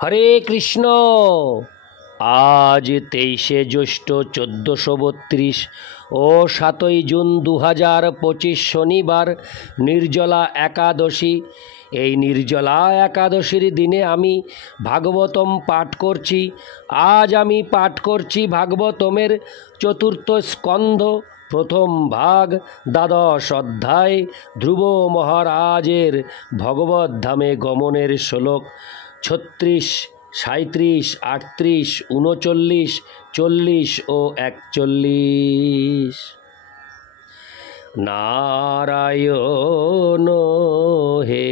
হরে কৃষ্ণ। আজ 23শে জ্যৈষ্ঠ 1432 ও 7ই জুন 2025 শনিবার নির্জলা একাদশী। এই নির্জলা একাদশীর দিনে আমি ভাগবতম পাঠ করছি। আজ আমি পাঠ করছি ভাগবতমের চতুর্থ স্কন্ধ, প্রথম ভাগ, দ্বাদশ অধ্যায়, ধ্রুব মহারাজের ভগবত ধামে গমনের শ্লোক 36, 37, 38, 39, 40 ও 41। নারায়ণ হে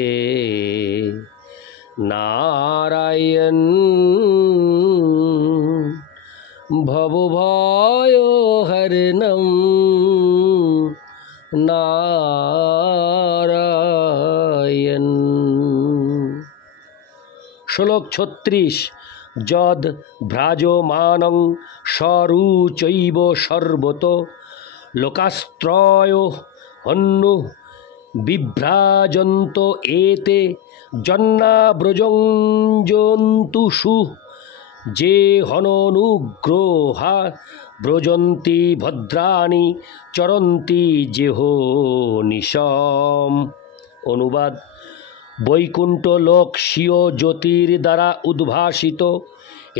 নারায়ণ, ভবভয় হরণম নারায়ণ। শ্লোক 36। যদ ভ্রাজমানং সরুচৈব সর্বত লোকাস্ত্রয় হন্যু বিভ্রাজন্ত এতে জন্নাব্রজঞ্জন্তুষু যে হননুগ্রহা ব্রজন্তি ভদ্রাণি চরন্তি যেহ নিশম। অনুবাদ: বৈকুণ্ঠ লোক স্বীয় জ্যোতির দ্বারা উদ্ভাসিত।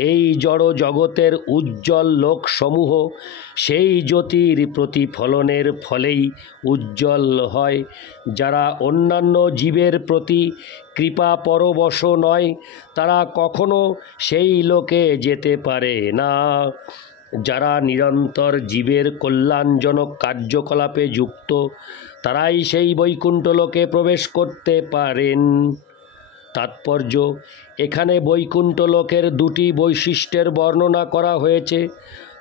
এই জড় জগতের উজ্জ্বল লোকসমূহ সেই জ্যোতির প্রতিফলনের ফলেই উজ্জ্বল হয়। যারা অন্যান্য জীবের প্রতি কৃপা পরবশ নয়, তারা কখনো সেই লোকে যেতে পারে না। যারা নিরন্তর জীবের কল্যাণজনক কার্যকলাপে যুক্ত, তারাই সেই বৈকুণ্ঠ লোকে প্রবেশ করতে পারেন। তাৎপর্য: এখানে বৈকুণ্ঠ লোকের দুটি বৈশিষ্ট্যের বর্ণনা করা হয়েছে।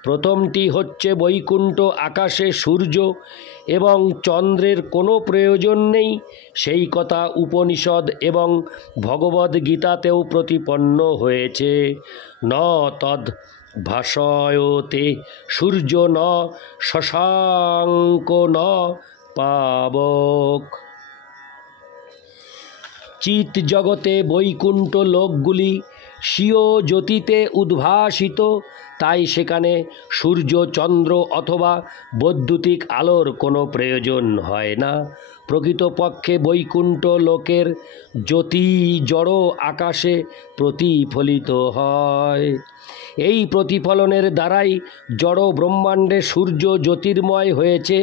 প্রথমটি হচ্ছে বৈকুণ্ঠ আকাশে সূর্য এবং চন্দ্রের কোনো প্রয়োজন নেই। সেই কথা উপনিষদ এবং ভগবদ্গীতাতেও প্রতিপন্ন হয়েছে। ন তদ ভাসয়তে সূর্য ন শশাঙ্ক ন পাবক। চিৎ জগতে বৈকুণ্ঠ লোকগুলি স্বীয় জ্যোতিতে উদ্ভাসিত, তাই সেখানে সূর্য, চন্দ্র অথবা বৈদ্যুতিক আলোর কোনো প্রয়োজন হয় না। প্রকৃতপক্ষে বৈকুণ্ঠ লোকের জ্যোতি জড় আকাশে প্রতিফলিত হয়। এই প্রতিফলনের দ্বারাই জড় ব্রহ্মাণ্ডে সূর্য জ্যোতির্ময় হয়েছে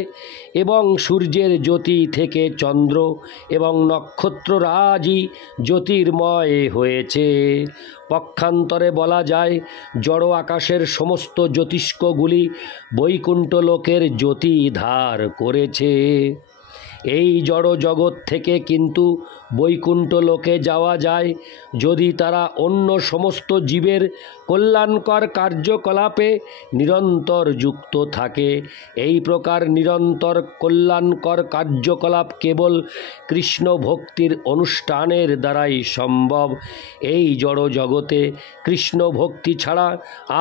এবং সূর্যের জ্যোতি থেকে চন্দ্র এবং নক্ষত্ররাজি জ্যোতির্ময় হয়েছে। পক্ষান্তরে বলা যায়, জড় আকাশের সমস্ত জ্যোতিষ্কগুলি বৈকুণ্ঠ লোকের জ্যোতি ধার করেছে। এই জড় জগৎ থেকে কিন্তু বৈকুণ্ঠ লোকে যাওয়া যায় যদি তারা অন্য সমস্ত জীবের কল্যাণকর কার্যকলাপে নিরন্তর যুক্ত থাকে। এই প্রকার নিরন্তর কল্যাণকর কার্যকলাপ কেবল কৃষ্ণ ভক্তির অনুষ্ঠানের দ্বারাই সম্ভব। এই জড় জগতে কৃষ্ণ ভক্তি ছাড়া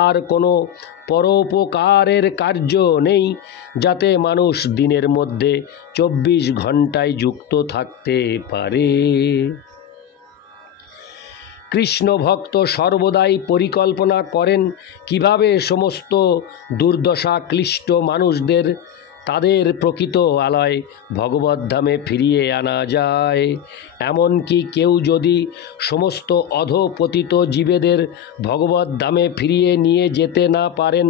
আর কোনো পরোপকারের কার্য নেই, যাতে মানুষ দিনের মধ্যে 24 ঘণ্টায় যুক্ত থাকতে পারে। কৃষ্ণ ভক্ত সর্বদাই পরিকল্পনা করেন কিভাবে সমস্ত দুর্দশা ক্লিষ্ট মানুষদের তাদের প্রকৃত আলয় ভগবদ্ধামে ফিরিয়ে আনা যায়। এমনকি কেউ যদি সমস্ত অধঃপতিত জীবেদের ভগবদ্ধামে ফিরিয়ে নিয়ে যেতে না পারেন,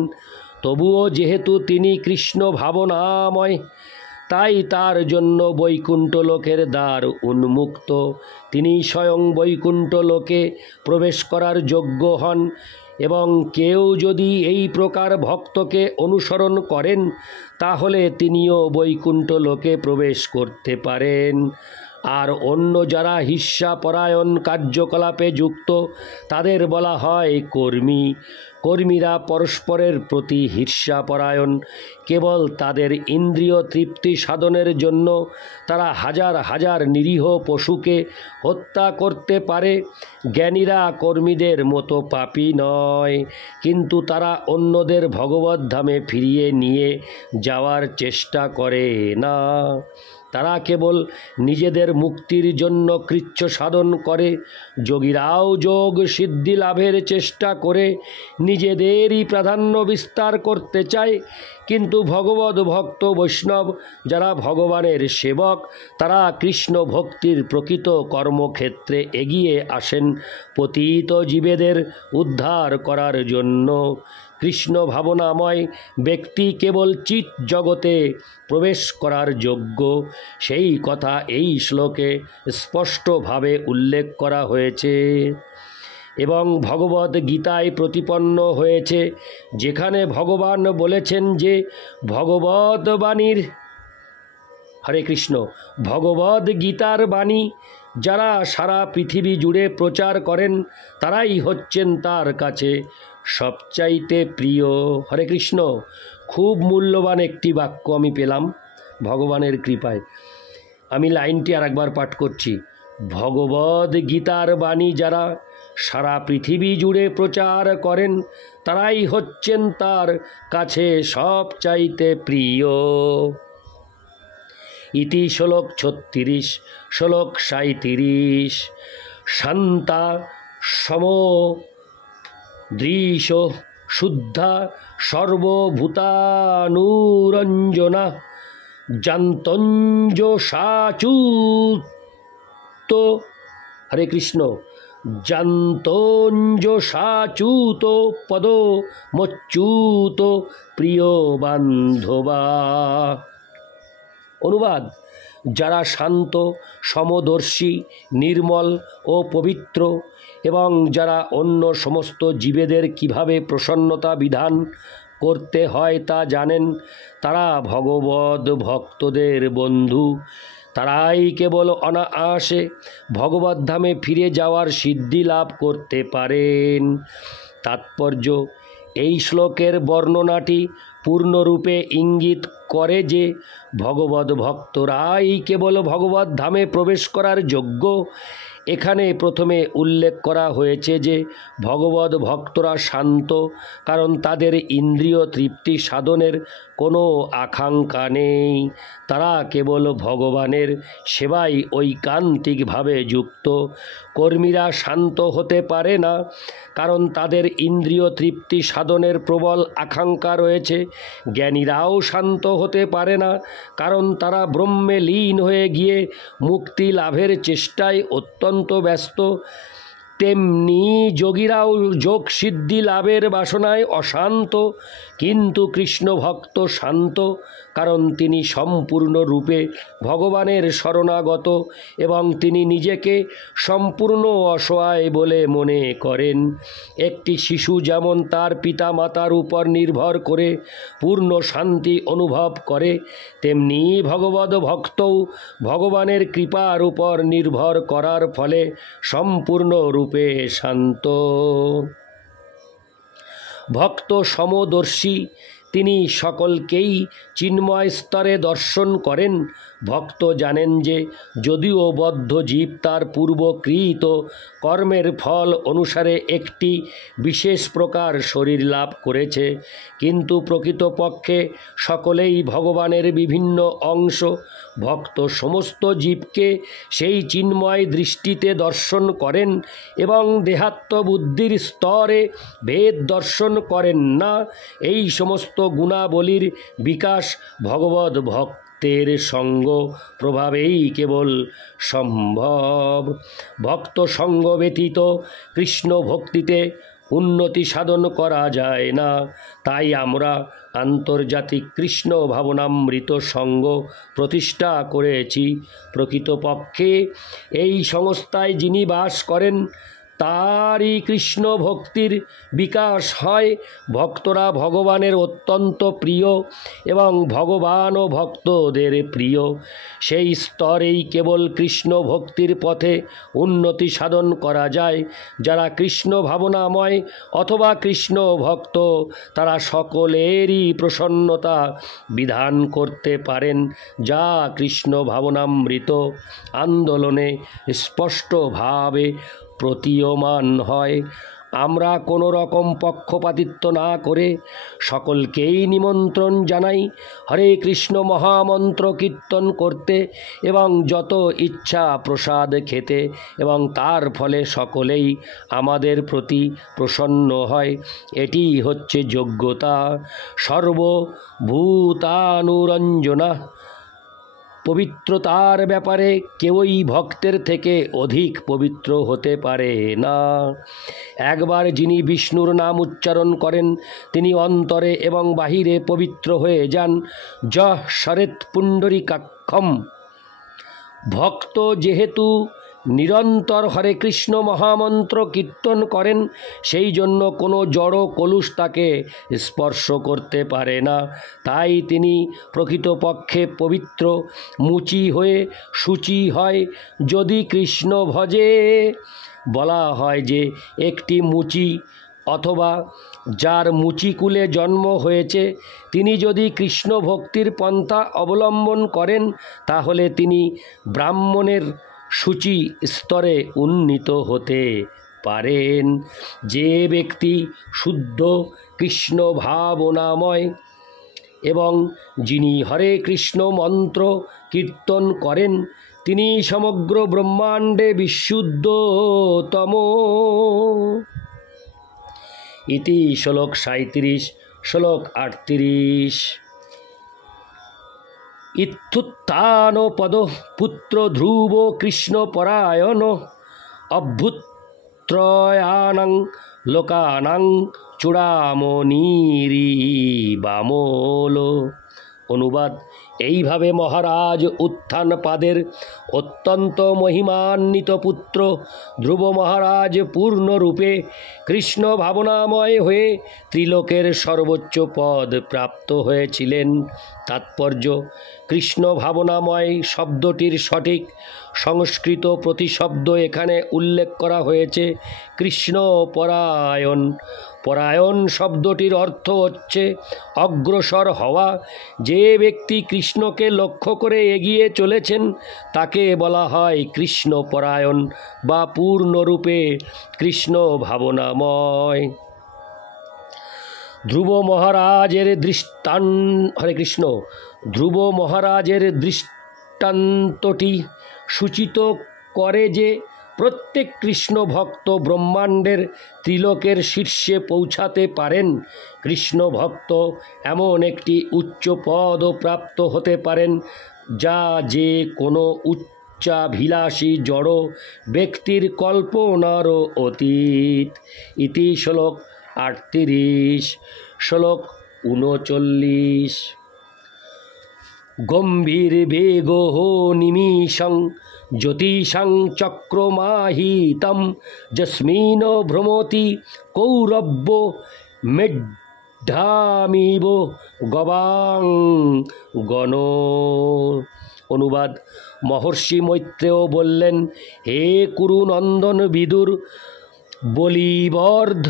তবুও যেহেতু তিনি কৃষ্ণ ভাবনাময়, তাই তার জন্য বৈকুণ্ঠ লোকের দ্বার উন্মুক্ত। তিনি স্বয়ং বৈকুণ্ঠ লোকে প্রবেশ করার যোগ্য হন এবং কেউ যদি এই প্রকার ভক্তকে অনুসরণ করেন, তাহলে তিনিও বৈকুণ্ঠ লোকে প্রবেশ করতে পারেন। আর অন্য যারা হিংসাপরায়ণ কার্যকলাপে যুক্ত, তাদের বলা হয় কর্মী। কর্মীরা পরস্পরের প্রতি ঈর্ষাপরায়ণ। কেবল তাদের ইন্দ্রিয় তৃপ্তি সাধনের জন্য তারা হাজার হাজার নিরীহ পশুকে হত্যা করতে পারে। জ্ঞানীরা কর্মীদের মতো পাপী নয়, কিন্তু তারা অন্যদের ভগবদ্ধামে ফিরিয়ে নিয়ে যাওয়ার চেষ্টা করে না। তারা কেবল নিজেদের মুক্তির জন্য কৃচ্ছ সাধন করে। যোগীরাও যোগ সিদ্ধি লাভের চেষ্টা করে নিজেদেরই প্রাধান্য বিস্তার করতে চায়। কিন্তু ভগবত ভক্ত বৈষ্ণব যারা ভগবানের সেবক, তারা কৃষ্ণ ভক্তির প্রকৃত কর্মক্ষেত্রে এগিয়ে আসেন পতিত জীবেদের উদ্ধার করার জন্য। কৃষ্ণ ভাবনাময় ব্যক্তি কেবল চিৎ জগতে প্রবেশ করার যোগ্য, সেই কথা এই শ্লোকে স্পষ্টভাবে উল্লেখ করা হয়েছে এবং ভগবদ্ গীতায় প্রতিপন্ন হয়েছে, যেখানে ভগবান বলেছেন যে ভগবদ্ বাণীর হরে কৃষ্ণ ভগবদ্ গীতার বাণী যারা সারা পৃথিবী জুড়ে প্রচার করেন তারাই হচ্ছেন তার কাছে সবচাইতে প্রিয়। হরে কৃষ্ণ। খুব মূল্যবান একটি বাক্য আমি পেলাম ভগবানের কৃপায়। আমি লাইনটি আরেকবার পাঠ করছি। ভগবদ্ গীতার বাণী যারা সারা পৃথিবী জুড়ে প্রচার করেন তারাই হচ্ছেন তার কাছে সবচাইতে প্রিয়। ইতি শ্লোক 36, শ্লোক 37। শান্তা সমদৃশ শুদ্ধা সর্বভূতানুরঞ্জনা জান্তঞ্জসাচুত হরে কৃষ্ণ জান্তঞ্জসাচুত পদ মচ্যুত প্রিয় বান্ধবা। অনুবাদ: যারা শান্ত, সমদর্শী, নির্মল ও পবিত্র এবং যারা অন্য সমস্ত জীবেদের কিভাবে প্রসন্নতা বিধান করতে হয় তা জানেন, তারা ভগবদ্ ভক্তদের বন্ধু। তারাই কেবল অনায়াসে ভগবদ্ধামে ফিরে যাওয়ার সিদ্ধি লাভ করতে পারেন। তাৎপর্য: এই শ্লোকের বর্ণনাটি পূর্ণরূপে ইঙ্গিত করে যে ভগবদ্ ভক্তরাই কেবল ভগবদ্ধামে প্রবেশ করার যোগ্য। এখানে প্রথমে উল্লেখ করা হয়েছে যে ভগবদ্ ভক্তরা শান্ত, কারণ তাদের ইন্দ্রিয় তৃপ্তি সাধনের কোনো আকাঙ্ক্ষা নেই। তারা কেবল ভগবানের সেবায় ঐকান্তিকভাবে যুক্ত। কর্মীরা শান্ত হতে পারে না, কারণ তাদের ইন্দ্রিয় তৃপ্তি সাধনের প্রবল আকাঙ্ক্ষা রয়েছে। জ্ঞানীরাও শান্ত হতে পারে না, কারণ তারা ব্রহ্মে লীন হয়ে গিয়ে মুক্তি লাভের চেষ্টায় অত্যন্ত ব্যস্ত। তেমনি যোগীরাও যোগ সিদ্ধি লাভের বাসনায় অশান্ত, কিন্তু কৃষ্ণ ভক্ত শান্ত, কারণ তিনি সম্পূর্ণরূপে ভগবানের শরণাগত এবং তিনি নিজেকে সম্পূর্ণ অসহায় বলে মনে করেন। একটি শিশু যেমন তার পিতা মাতার উপর নির্ভর করে পূর্ণ শান্তি অনুভব করে, তেমনি ভগবদ্ ভক্তও ভগবানের কৃপার উপর নির্ভর করার ফলে সম্পূর্ণরূপে শান্ত। ভক্ত সমদর্শী, তিনি সকলকেই চিন্ময় স্তরে দর্শন করেন। ভক্ত জানেন যে যদিও বদ্ধ জীব তার পূর্বকৃত কর্মের ফল অনুসারে একটি বিশেষ প্রকার শরীর লাভ করেছে, কিন্তু প্রকৃতপক্ষে সকলেই ভগবানের বিভিন্ন অংশ। ভক্ত সমস্ত জীবকে সেই চিন্ময় দৃষ্টিতে দর্শন করেন এবং দেহাত্মবুদ্ধির স্তরে ভেদ দর্শন করেন না। এই সমস্ত গুণাবলীর বিকাশ ভগবদ্ ভক্তের সঙ্গ প্রভাবেই কেবল সম্ভব। ভক্ত সঙ্গ ব্যতীত কৃষ্ণ ভক্তিতে উন্নতি সাধন করা যায় না। তাই আমরা আন্তর্জাতিক কৃষ্ণ ভাবনামৃত সংঘ প্রতিষ্ঠা করেছি। প্রকৃতপক্ষে এই সংস্থায় যিনি বাস করেন তারই কৃষ্ণ ভক্তির বিকাশ হয়। ভক্তরা ভগবানের অত্যন্ত প্রিয় এবং ভগবানও ভক্তদের প্রিয়। সেই স্তরেই কেবল কৃষ্ণ ভক্তির পথে উন্নতি সাধন করা যায়। যারা কৃষ্ণ ভাবনাময় অথবা কৃষ্ণ ভক্ত তারা সকলেরই প্রসন্নতা বিধান করতে পারেন, যা কৃষ্ণ ভাবনামৃত আন্দোলনে স্পষ্টভাবে প্রতীয়মান হয়। আমরা কোনো রকম পক্ষপাতিত্ব না করে সকলকেই নিমন্ত্রণ জানাই হরে কৃষ্ণ মহামন্ত্র কীর্তন করতে এবং যত ইচ্ছা প্রসাদ খেতে, এবং তার ফলে সকলেই আমাদের প্রতি প্রসন্ন হয়। এটি হচ্ছে যোগ্যতা। সর্বভূতানুরঞ্জনা, পবিত্রতার ব্যাপারে কেউই ভক্তের থেকে অধিক পবিত্র হতে পারে না। একবার যিনি বিষ্ণুর নাম উচ্চারণ করেন তিনি অন্তরে এবং বাহিরে পবিত্র হয়ে যান। যঃ সরেৎ পুণ্ডরীকাক্ষম। ভক্ত যেহেতু নিরন্তর হরে কৃষ্ণ মহামন্ত্র কীর্তন করেন, সেই জন্য কোনো জড় কলুষ তাকে স্পর্শ করতে পারে না। তাই তিনি প্রকৃতপক্ষে পবিত্র, মুচি হয়ে শুচি হয়। যদি কৃষ্ণ ভজে, বলা হয় যে একটি মুচি অথবা যার মুচিকুলে জন্ম হয়েছে তিনি যদি কৃষ্ণ ভক্তির পন্থা অবলম্বন করেন তাহলে তিনি ব্রাহ্মণের শুচি স্তরে উন্নীত হতে পারেন। যে ব্যক্তি শুদ্ধ কৃষ্ণ ভাবনাময় এবং যিনি হরে কৃষ্ণ মন্ত্র কীর্তন করেন তিনি সমগ্র ব্রহ্মাণ্ডে বিশুদ্ধতম। ইতি শ্লোক 37। শ্লোক 38। ইত্যুত্থানপদ পুত্র ধ্রুব কৃষ্ণ পরায়ণ অভ্যুত্রয়াণং লোকানাং চূড়ামণিরিবামল। অনুবাদ: এইভাবে মহারাজ উত্থানপাদের অত্যন্ত মহিমান্বিত পুত্র ধ্রুব মহারাজ পূর্ণরূপে কৃষ্ণ ভাবনাময় হয়ে ত্রিলোকের সর্বোচ্চ পদ প্রাপ্ত হয়েছিলেন। তাৎপর্য: কৃষ্ণ ভাবনাময় শব্দটির সঠিক সংস্কৃত প্রতিশব্দ এখানে উল্লেখ করা হয়েছে কৃষ্ণ পরায়ণ। পরায়ণ শব্দটির অর্থ হচ্ছে অগ্রসর হওয়া। যে ব্যক্তি কৃষ্ণকে লক্ষ্য করে এগিয়ে চলেছেন তাকে বলা হয় কৃষ্ণ পরায়ণ বা পূর্ণরূপে কৃষ্ণ ভাবনাময়। ধ্রুব মহারাজের হরে কৃষ্ণ। ধ্রুব মহারাজের দৃষ্টান্তটি সূচিত করে যে প্রত্যেক কৃষ্ণ ভক্ত ব্রহ্মাণ্ডের ত্রিলোকের শীর্ষে পৌঁছাতে পারেন। কৃষ্ণ ভক্ত এমন একটি উচ্চ পদও প্রাপ্ত হতে পারেন যা যে কোনো উচ্চাভিলাষী জড় ব্যক্তির কল্পনারও অতীত। ইতি শ্লোক 38। শ্লোক 39। গম্ভীর বেগোহ নিমিষং জ্যোতিষং চক্রমাহিতম যস্মিন ভ্রমতি কৌরব্য মেঢ্ঢামিব গবাং গণ। অনুবাদ: মহর্ষি মৈত্রেয় বললেন, হে কুরুনন্দন বিদুর, বলিবর্ধ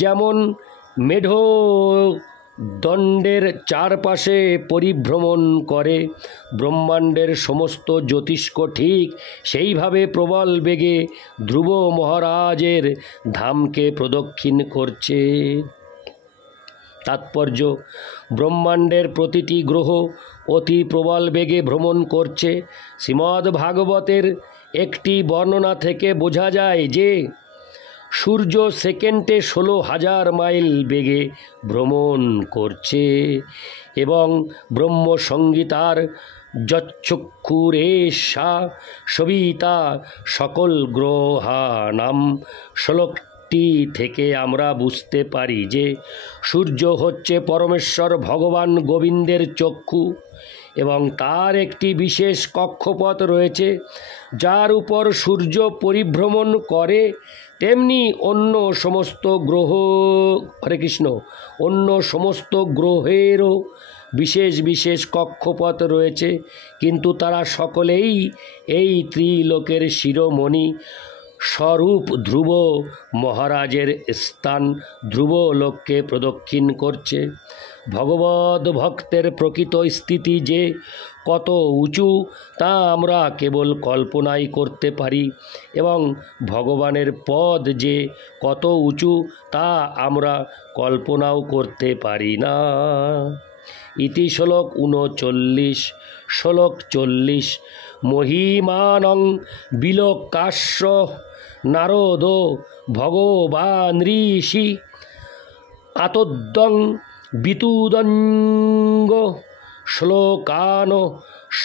যেমন মেঢ দণ্ডের চারপাশে পরিভ্রমণ করে, ব্রহ্মাণ্ডের সমস্ত জ্যোতিষ্ক ঠিক সেইভাবে প্রবল বেগে ধ্রুব মহারাজের ধামকে প্রদক্ষিণ করছে। তাৎপর্য: ব্রহ্মাণ্ডের প্রতিটি গ্রহ অতি প্রবল বেগে ভ্রমণ করছে। শ্রীমদ্ ভাগবতের একটি বর্ণনা থেকে বোঝা যায় যে সূর্য সেকেন্ডে 16,000 মাইল বেগে ভ্রমণ করছে এবং ব্রহ্মসংগীতার যচ্চক্ষুরেষা সবিতা সকল গ্রহানাম শ্লোকটি থেকে আমরা বুঝতে পারি যে সূর্য হচ্ছে পরমেশ্বর ভগবান গোবিন্দের চক্ষু এবং তার একটি বিশেষ কক্ষপথ রয়েছে যার উপর সূর্য পরিভ্রমণ করে। তেমনি অন্য সমস্ত গ্রহ হরে কৃষ্ণ অন্য সমস্ত গ্রহেরও বিশেষ বিশেষ কক্ষপথ রয়েছে, কিন্তু তারা সকলেই এই ত্রিলোকের শিরোমণি স্বরূপ ধ্রুব মহারাজের স্থান ধ্রুব লোককে প্রদক্ষিণ করছে। ভগবদ ভক্তের প্রকৃত স্থিতি যে কত উঁচু তা আমরা কেবল কল্পনাই করতে পারি, এবং ভগবানের পদ যে কত উঁচু তা আমরা কল্পনাও করতে পারি না। ইতি শ্লোক 39। শ্লোক 40। মহিমানং বিলোকাস্য নারদ ভগবান ঋষি আতদ্যং বিতুদঙ্গ শ্লোকান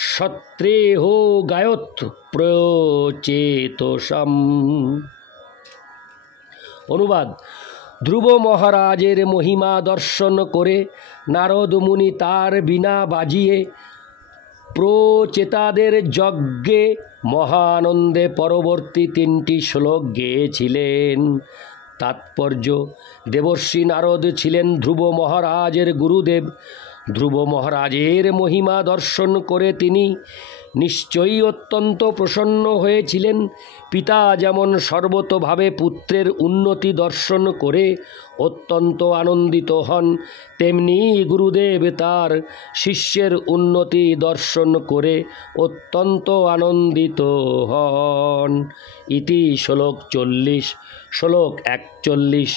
সত্রেহ গায়ত প্রচেতসম। অনুবাদ: ধ্রুব মহারাজের মহিমা দর্শন করে নারদ মুনি তার বীণা বাজিয়ে প্রচেতাদের যজ্ঞে মহানন্দে পরবর্তী 3টি শ্লোক গেয়েছিলেন। তাৎপর্য: দেবর্ষি নারদ ছিলেন ধ্রুব মহারাজের গুরুদেব। ধ্রুব মহারাজের মহিমা দর্শন করে তিনি নিশ্চয়ই অত্যন্ত প্রসন্ন হয়েছিলেন। পিতা যেমন সর্বতোভাবে পুত্রের উন্নতি দর্শন করে অত্যন্ত আনন্দিত হন, তেমনি গুরুদেব তার শিষ্যের উন্নতি দর্শন করে অত্যন্ত আনন্দিত হন। ইতি শ্লোক 40। শ্লোক 41।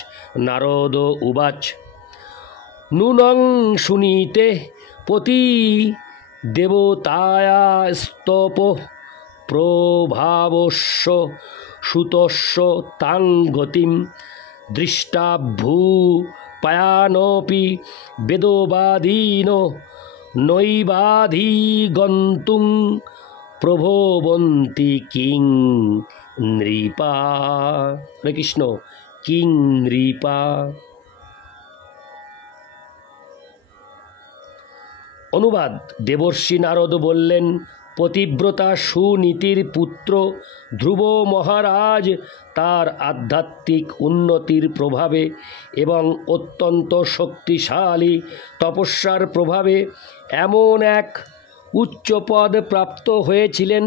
নারদ উবাচ: নূনং শুনিতে পতি দেবতায়া স্তপ প্রভাবস্য সুতস্য তাং গতিম দৃষ্টা ভূপায়ানপি বেদবাদীনো নৈবাধিগন্তুং প্রভবন্তি কিং নৃপা। হরে কৃষ্ণ। কিং নৃপা। অনুবাদ: দেবর্ষি নারদ বললেন, পতিব্রতা সুনীতির পুত্র ধ্রুব মহারাজ তার আধ্যাত্মিক উন্নতির প্রভাবে এবং অত্যন্ত শক্তিশালী তপস্যার প্রভাবে এমন এক উচ্চপদ প্রাপ্ত হয়েছিলেন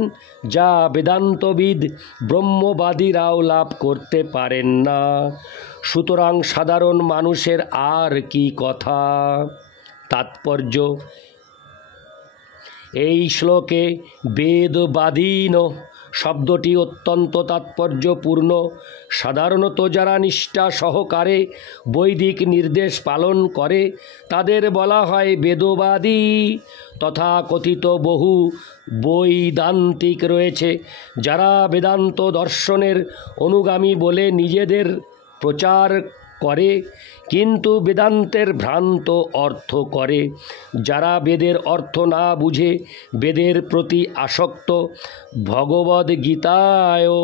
যা বেদান্তবিদ ব্রহ্মবাদীরাও লাভ করতে পারেন না। সুতরাং সাধারণ মানুষের আর কি কথা। তাৎপর্য: এই শ্লোকে বেদবাদীন শব্দটি অত্যন্ত তাৎপর্যপূর্ণ। সাধারণত যারা নিষ্ঠা সহকারে বৈদিক নির্দেশ পালন করে তাদের বলা হয় বেদবাদী। তথাকথিত বহু বৈদান্তিক রয়েছে যারা বেদান্ত দর্শনের অনুগামী বলে নিজেদের প্রচার করে, কিন্তু বেদান্তের ভ্রান্ত অর্থ করে। যারা বেদের অর্থ না বুঝে বেদের প্রতি আসক্ত, ভগবদ্গীতায়ও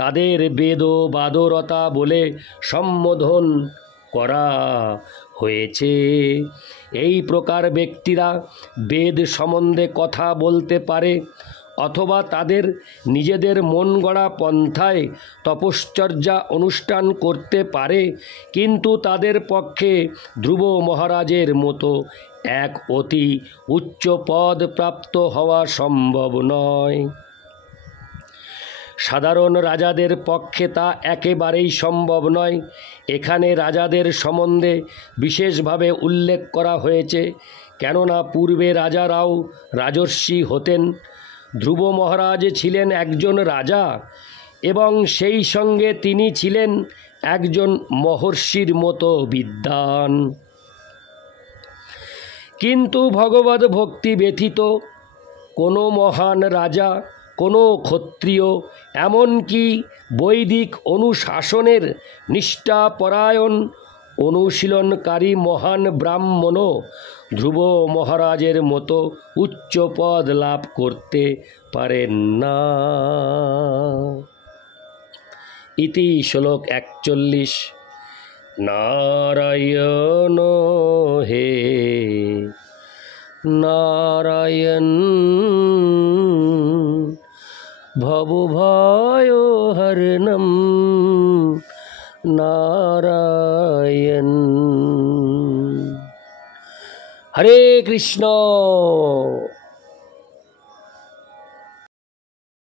তাদের বেদবাদরতা বলে সম্বোধন করা হয়েছে। এই প্রকার ব্যক্তিরা বেদ সম্বন্ধে কথা বলতে পারে অথবা তাদের নিজেদের মন গড়া পন্থায় তপশ্চর্যা অনুষ্ঠান করতে পারে, কিন্তু তাদের পক্ষে ধ্রুব মহারাজের মতো এক অতি উচ্চ পদ প্রাপ্ত হওয়া সম্ভব নয়। সাধারণ রাজাদের পক্ষে তা একেবারেই সম্ভব নয়। এখানে রাজাদের সম্বন্ধে বিশেষভাবে উল্লেখ করা হয়েছে, কেননা পূর্বে রাজারাও রাজর্ষি হতেন। ধ্রুব মহারাজ ছিলেন একজন রাজা এবং সেই সঙ্গে তিনি ছিলেন একজন মহর্ষির মতো বিদ্বান। কিন্তু ভগবদ ভক্তি ব্যতীত কোনো মহান রাজা, কোনো ক্ষত্রিয়, এমনকি বৈদিক অনুশাসনের নিষ্ঠাপরায়ণ অনুশীলনকারী মহান ব্রাহ্মণও ধ্রুব মহারাজের মতো উচ্চ পদ লাভ করতে পারেন না। ইতি শ্লোক 41। নারায়ণ হে নারায়ণ ভবভয় হরণম নারায়ণ। হরে কৃষ্ণ।